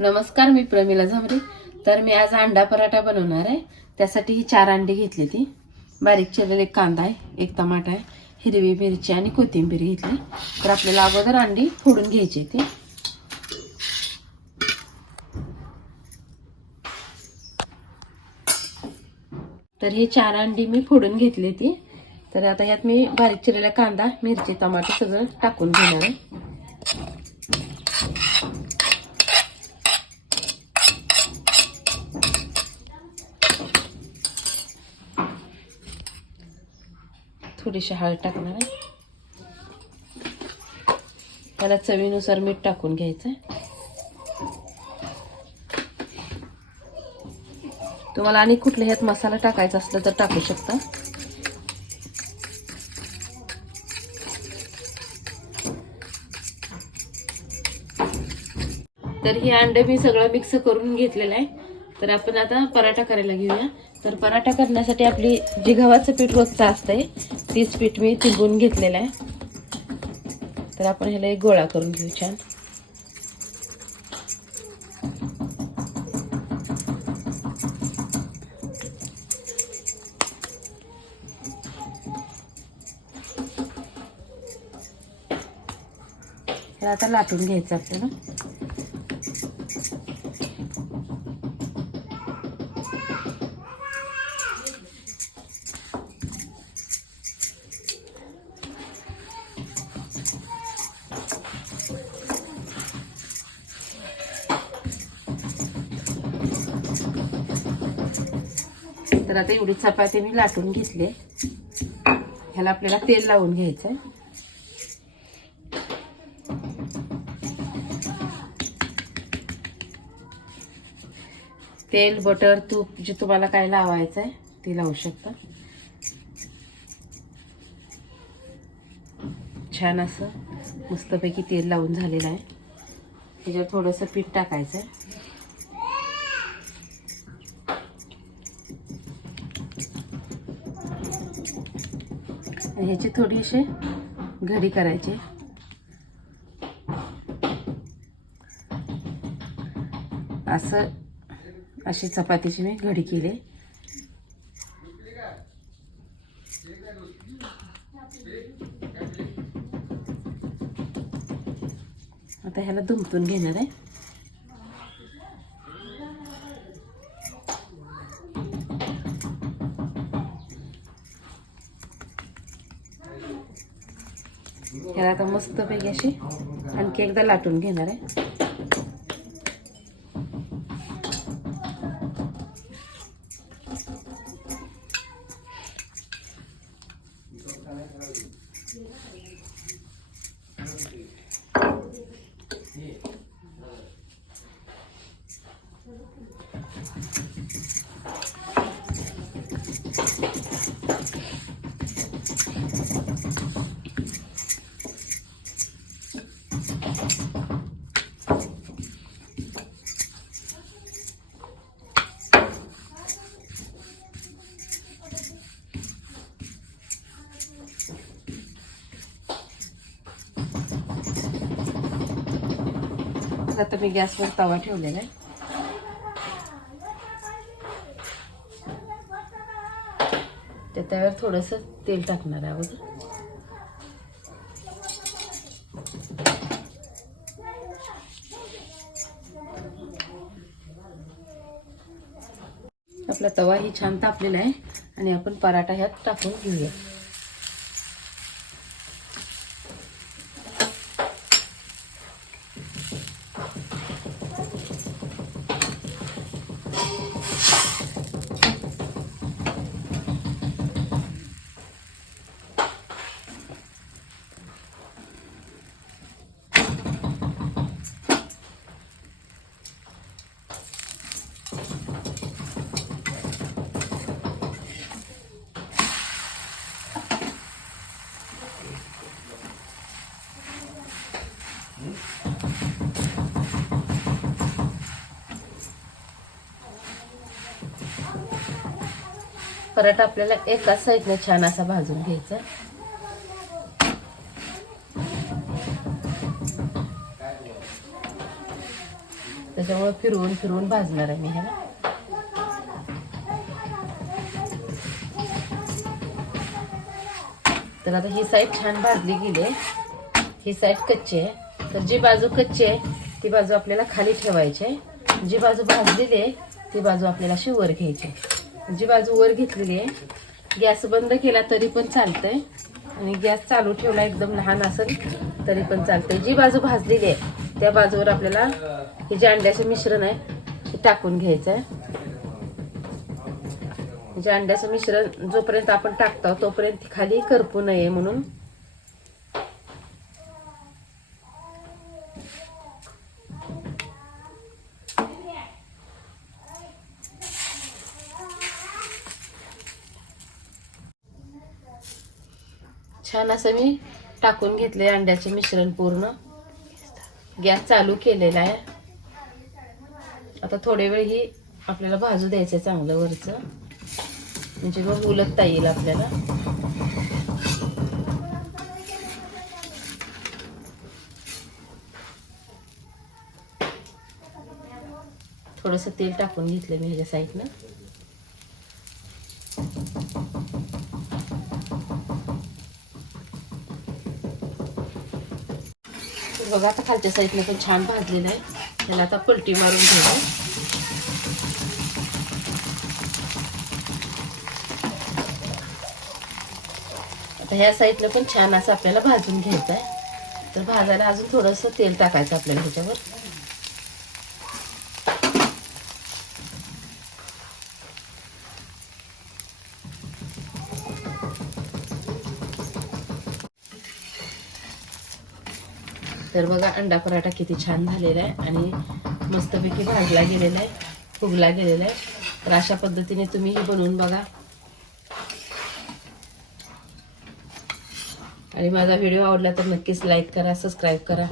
नमस्कार मी प्रमिला झमरे तर मी आज अंडा पराठा बनवणार आहे. त्यासाठी ही चार अंडी घेतली ती. बारीक चिरलेले एक कांदा आहे एक टमाटा आहे हिरवी मिरची आणि कोथिंबीर घेतली. तर आपल्याला अगोदर अंडी फोडून घ्यायची ती. तर ही चार अंडी मी फोडून घेतली ती. तर आता यात मी बारीक चिरलेला कांदा मिरची टमाटे सगळं टाकून घेणार आहे. थोडीशी हळद टाकणार आहे. त्याला चवीनुसार मीठ टाकून घ्यायचं तुम्हाला आणि कुठल्या ह्यात मसाला टाकायचा असला तर टाकू शकता. तर हे अंडे मी सगळं मिक्स करून घेतलेलं आहे. तर आपण आता पराठा करायला घेऊया. तर पराठा करण्यासाठी आपली जी गव्हाचं पीठ रोजचं असतंय तीच पीठ मी तिंबून घेतलेलं आहे. तर आपण ह्याला एक गोळा करून घेऊ छान. आता लाटून घ्यायचं आपल्याला. तर आता एवढी चपाती मी लाटून घेतली. ह्याला आपल्याला तेल लावून घ्यायचं आहे तेल बटर तूप जे तुम्हाला काय लावायचं आहे ते लावू शकता. छान असं मस्तपैकी तेल लावून झालेलं आहे. त्याच्यावर थोडंसं पीठ टाकायचं आहे ह्याचे थोडीशी घडी करायची. असं अशी चपातीची मी घडी केली. आता ह्याला दुमतून घेणार आहे. ह्याला आता मस्तपैकी अशी आणखी एकदा लाटून घेणार आहे. आता मी गॅसवर तवा ठेवलेला आहे. त्या तव्यावर थोडस तेल टाकणार आहे अगोदर आपला तवा ही छान तापलेला आहे आणि आपण पराठा ह्यात टाकून घेऊया. पराठा आपल्याला एकाच साईडने छान असा भाजून घ्यायचा. त्याच्यामुळे फिरवून फिरवून भाजणार आहे मी ह्याला तर आता ही साईड छान भाजली गेली आहे. ही साईड कच्ची आहे. तर जी बाजू कच्ची आहे ती बाजू आपल्याला खाली ठेवायची आहे. जी बाजू भाजलेली आहे ती बाजू आपल्याला अशी वर घ्यायची आहे. जी बाजू वर घेतलेली आहे. गॅस बंद केला तरी पण चालतंय. आणि गॅस चालू ठेवला एकदम लहान असेल तरी पण चालतंय. जी बाजू भाजलेली आहे त्या बाजूवर आपल्याला हे जे अंड्याचं मिश्रण आहे ते टाकून घ्यायचं आहे म्हणजे अंड्याचं मिश्रण जोपर्यंत आपण टाकतो तोपर्यंत खाली करपू नये म्हणून छान असं मी टाकून घेतले अंड्याचे मिश्रण पूर्ण. गॅस चालू केलेला आहे. आता थोडे वेळ ही आपल्याला भाजू द्यायचं आहे चांगलं वरचं. म्हणजे मग उलटता येईल आपल्याला. थोडस तेल टाकून घेतलं मी ह्याच्या साईडनं बघा आता खालच्या साईडनं पण छान भाजलेलं आहे. त्याला आता पलटी मारून घ्यायचं आता ह्या साईडनं पण छान असं आपल्याला भाजून घ्यायचं आहे. तर भाजायला अजून थोडंसं तेल टाकायचं आपल्याला ह्याच्यावर. तर बघा अंडा पराठा किती छान झालेला आहे आणि मस्तपैकी भाजला गेलेला आहे फुगला गेलेला आहे. तर अशा पद्धतीने तुम्ही हे बनवून बघा. आणि माझा व्हिडिओ आवडला तर नक्कीच लाईक करा सबस्क्राईब करा.